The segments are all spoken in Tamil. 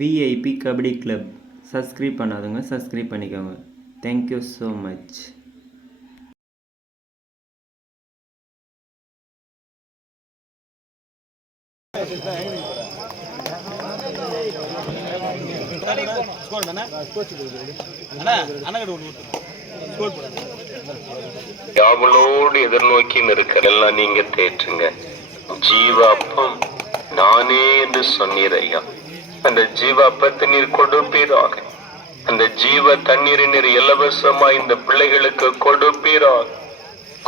VIP kabaddi club. சப்ஸ்கிரைப் பண்ணாதவங்க சப்ஸ்கிரைப் பண்ணிக்கோங்க. Thank you so much. யாவலோடு எதிர்நோக்கி நிற்கிறெல்லாம் நீங்க தேற்றுங்க. ஜீவ அப்பம் நானே என்று சொன்னீர் ஐயா. அந்த ஜீவ அப்பத்தை நீர் கொடுப்பீராக. அந்த ஜீவ தண்ணீரை நீர் இலவசமா இந்த பிள்ளைகளுக்கு கொடுப்பீராக.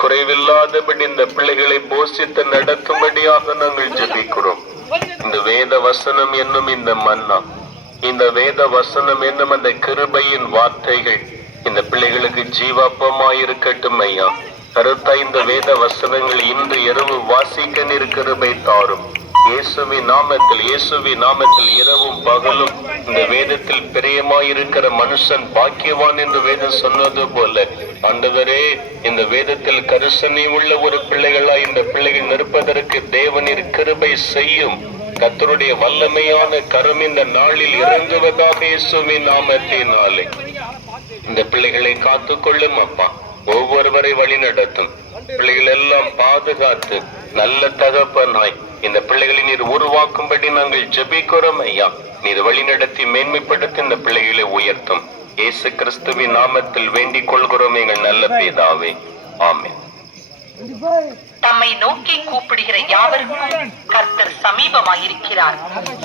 குறைவில்லாதபடி இந்த பிள்ளைகளை போஷித்து நடத்தும்படியாக நாங்கள் ஜெபிக்கிறோம். இந்த வேத வசனம் என்னும் இந்த மன்னா, இந்த வேத வசனம் என்னும் அந்த கிருபையின் வார்த்தைகள் இந்த பிள்ளைகளுக்கு ஜீவாப்பமாயிருக்கட்டும் ஐயா. கருத்தா இந்த வேத வசனங்கள் இன்று இரவு வாசிக்க நீர் கிருபை தாரும். இயேசுவின் நாமத்தில் இரவும் பகலும் இந்த வேதத்தில் பிரியமாயிருக்கிற மனுஷன் பாக்கியவான் என்று வேதம் சொன்னது போல, ஆண்டவரே, இந்த வேதத்தில் கரிசனை உள்ள ஒரு பிள்ளைகளாய் இந்த பிள்ளைகள் நிற்பதற்கு தேவனீர் கிருபை செய்யும். கர்த்தருடைய வல்லமையான கரம் இந்த நாளில் இறங்குவதாக இயேசுவின் நாமத்தினாலே இந்த பிள்ளைகளை காத்துக்கொள்ளும் அப்பா. ஒவ்வொருவரை வழி நடத்தும். பிள்ளைகள் எல்லாம் பாதுகாத்து நல்ல தகப்பனாய் இந்த பிள்ளைகளை நீர் உருவாக்கும்படி நாங்கள் ஜெபிக்கிறோம் ஐயா. நீர் வழி நடத்தி மேன்மைப்படுத்தி இந்த பிள்ளைகளை உயர்த்தும். இயேசு கிறிஸ்துவின் நாமத்தில் வேண்டிக் கொள்கிறோம் எங்கள் நல்ல பிதாவே. ஆமென். தம்மை நோக்கி கூப்பிடுகிற யாவருக்கும் கர்த்தர் சமீபமாயிருக்கிறார்.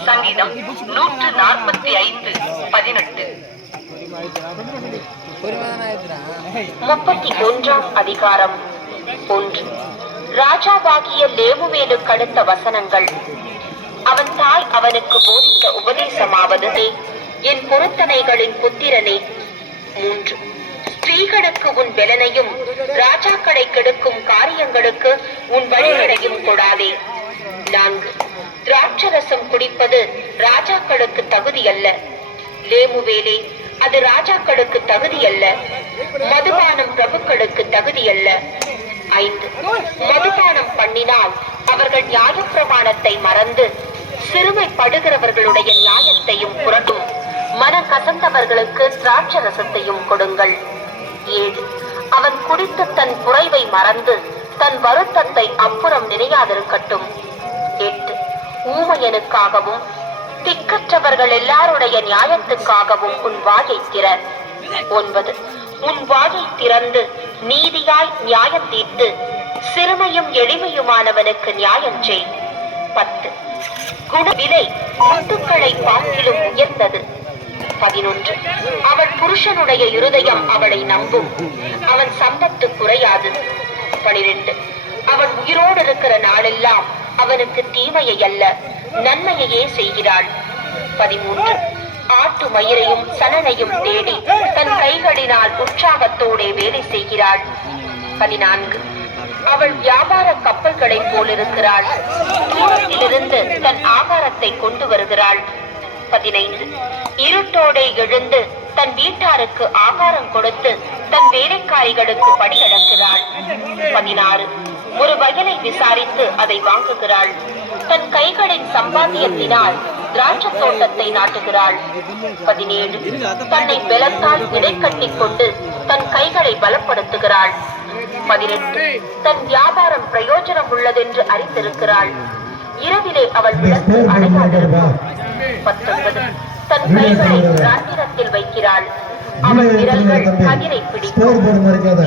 சங்கீதம் 145:18. 31 அதிகாரம் 1. ராஜாவாகிய லேமுவேலுக்கு அடுத்த வசனங்கள். அவன் தாய் அவனுக்கு போதித்த உபதேசமாவது, என் பொருத்தனைகளின் புத்திரனே. 3. ஸ்திரீகளுக்கு உன் பெலனையும் ராஜாக்களை கெடுக்கும் காரியங்களுக்கு உன் வழிகளையும் கொடாதே. 4. திராட்சரசம் குடிப்பது ராஜாக்களுக்கு தகுதி அல்ல. லேமுவேலே, அது ராஜாக்களுக்கு தகுதி அல்ல. மதுபானம் பிரபுக்களுக்கு தகுதி அல்ல. 5. மதுபானம் பண்ணினால் அவர்கள் நியாயப்பிரமாணத்தை மறந்து சிறுமைப்படுகிறவர்களுடைய நியாயத்தையும் புரட்டும். மன கசந்தவர்களுக்கு திராட்சரசத்தையும் கொடுங்கள். 7. அவன் குடித்து தன் குறைவை மறந்து தன் வருத்தத்தை அப்புறம் நினையாதிருக்கட்டும். 8. ஊமையனுக்காகவும் திக்கற்றவர்கள் எல்லாருடைய நியாயத்துக்காகவும் உன் வாயை திற. 9. உன் வாயை திறந்து நீதியாய் நியாயம் தீர்த்து சிறுமையும் எளிமையுமானவனுக்கு நியாயம் செய். 10. குணவிலை முத்துக்களை பார்க்கிலும் உயர்ந்தது. 11. அவள் புருஷனுடைய இருதயம் அவளை நம்பும், அவன் சம்பத்து குறையாது. 12. அவன் உயிரோடு இருக்கிற நாளெல்லாம் அவனுக்கு தீமையை அல்ல நன்மையையே செய்கிறாள். 13. ஆட்டு மயிரையும் சணனையும் தேடி தன் கைகளினால் உற்சாகத்தோടെ வேலை செய்கிறாள். 14. அவள் வியாபார கப்பல்களை போலிருக்கிறாள். தூரத்திலிருந்து தன் ஆகாரத்தை கொண்டு வருகிறாள். 15. இருட்டோடே எழுந்து தன் வீட்டாருக்கு ஆகாரம் கொடுத்து தன் வேலைக்காரிகளுக்கு படியடக்கிறாள். 16. ஒரு வயலை விசாரித்து அதை வாங்குகிறாள். தன் கைகளின் சம்பாத்தியத்தினால் திராட்சை தோட்டத்தை நாட்டுகிறாள். 17. தன்னை பலத்தால் இடை கட்டிக் கொண்டு தன் கைகளை பலப்படுத்துகிறாள். 18. தன் வியாபாரம் பிரயோஜனம் உள்ளதென்று அறிந்திருக்கிறாள். இரவிலே அவள் விளக்கு அணையாதிருக்கும். 19. தன் கைகளை ராட்டினத்தில் வைக்கிறாள். அவள் விரல்கள் கதிரை பிடிக்கும்.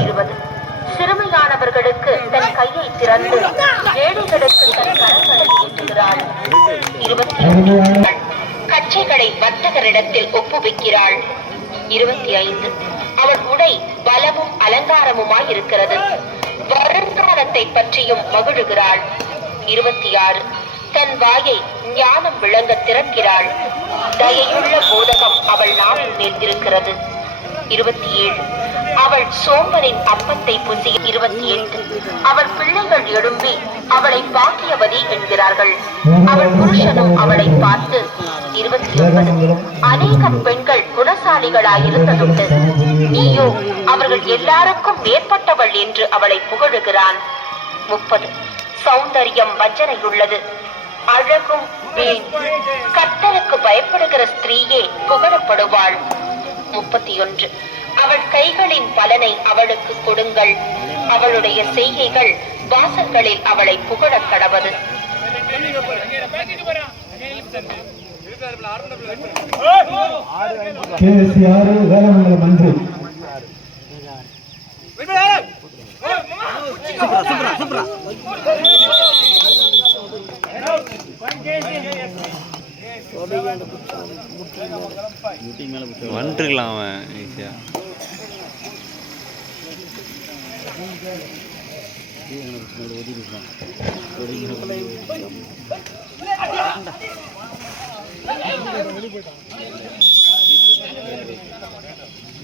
20. சிறுமையானவர்களுக்கு தன் கையை திறந்து ஏழைகளுக்கு தன் கரங்களை ஏற்றுகிறாள். 21. கச்சைகளை வர்த்தகரிடத்தில் ஒப்புவிக்கிறாள். 25. அவள் உடை பலமும் அலங்காரமுமாய் இருக்கிறது. வருங்காலத்தை பற்றியும் மகிழுகிறாள். 26. தன் வாயை ஞானம் விளங்க திறக்கிறாள். தயையுள்ள போதகம் அவள் நாவில் நேர்ந்திருக்கிறது. 27. அவள் சோம்பரின் அப்பத்தை புசி. 28. அவள் பிள்ளைகள் எழும்பி அவளை பாக்கியவதி என்கிறார்கள். அவள் புருஷனும் அவளை பார்த்து. 29. அநேகம் பெண்கள் குணசாலிகளாயிருந்ததுண்டு, நீயோ அவர்கள் எல்லாருக்கும் மேற்பட்டவள் என்று அவளை புகழுகிறான். 30. சௌந்தரியம் வஞ்சனையுள்ளது, அழகும் வீண். கர்த்தருக்கு பயப்படுகிற ஸ்திரீயே புகழப்படுவாள். 31. அவள் கைகளின் பலனை அவளுக்கு கொடுங்கள், அவளுடைய செய்கைகள் வாசல்களில் அவளை புகழக் கடவது. வந்துருக்கலாம் அவன் ஈஸியா.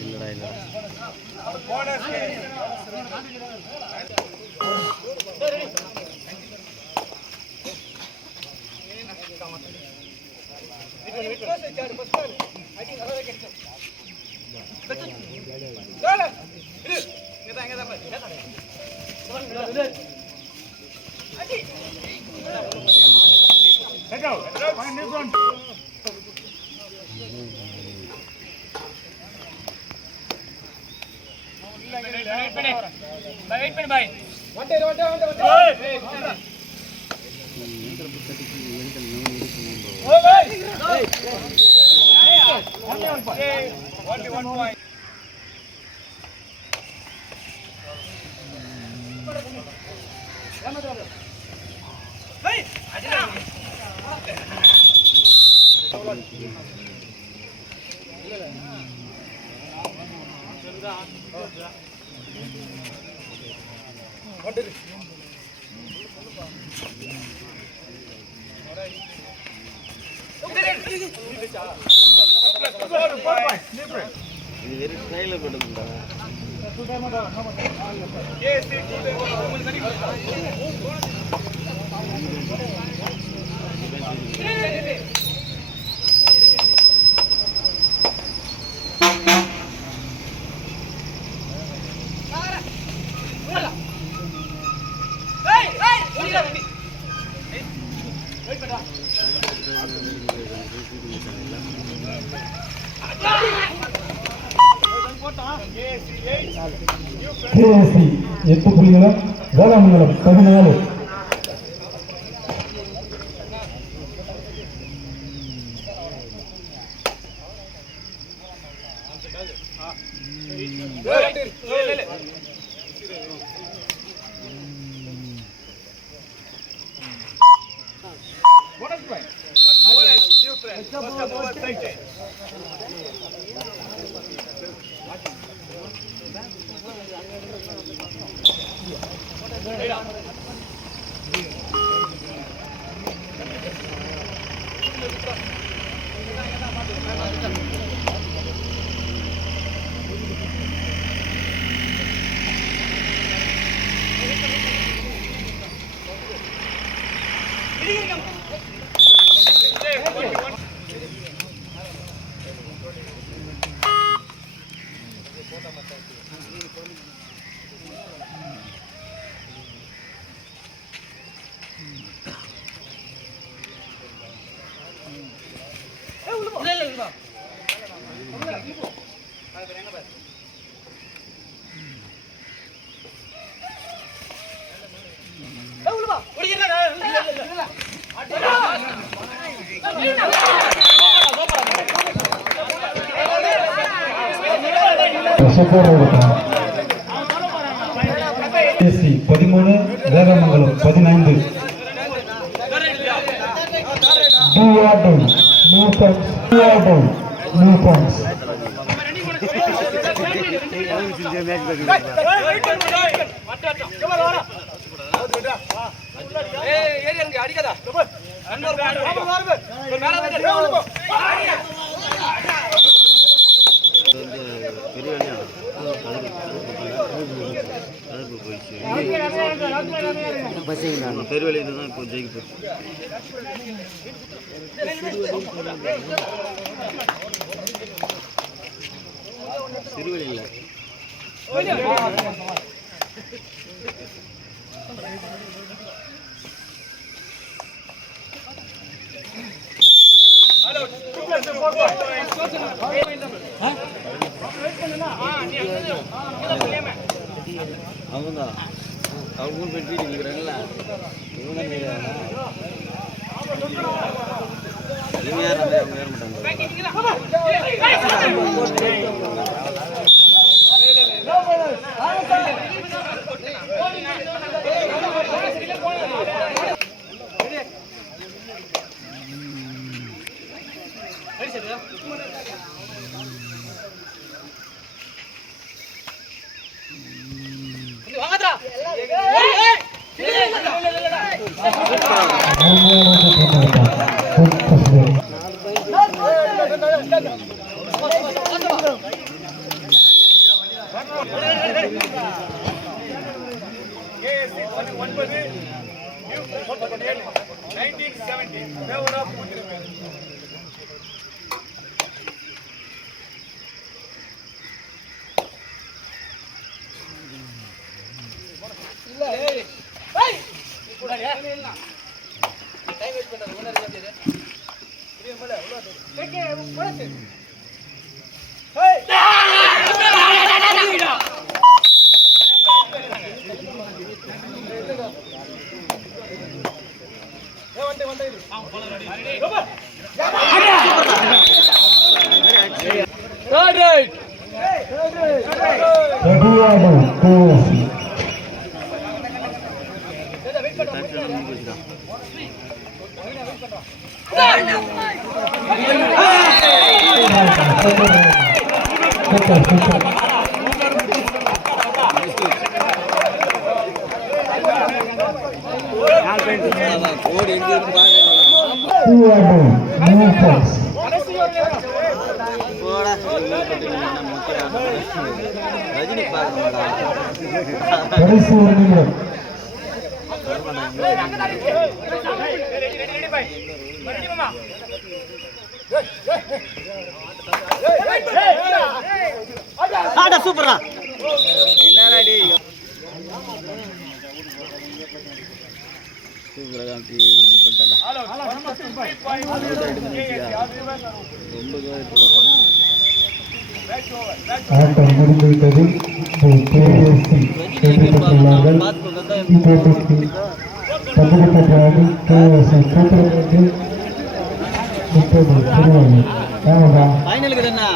இல்லடா இல்லடா இது வெறும் ட்ரைலர் போட்டுருந்தா KSC 8 புள்ளிகளும் வேளாண்மங்கலம் 14. KSC 13, வேளாண்மங்கலம் 15. No points. பெருவெளியில தான் இப்போ ஜெயிக்க போகுது. திருவெளியில் அவங்க அவங்க பெட்டி நிற்கிறாங்கல்ல இவங்க இவங்க யார் அவங்க ஏற மாட்டாங்க. ரஜினி சூப்பரா ஆட்டம் முடிந்துவிட்டது. பெற்றுள்ளார்கள். இப்போதைக்கு பங்கெடுக்கப்பட்ட அணி KSC கூட்டுறவு 30 திருவள்ளூர். ஃபைனலுக்கு தானே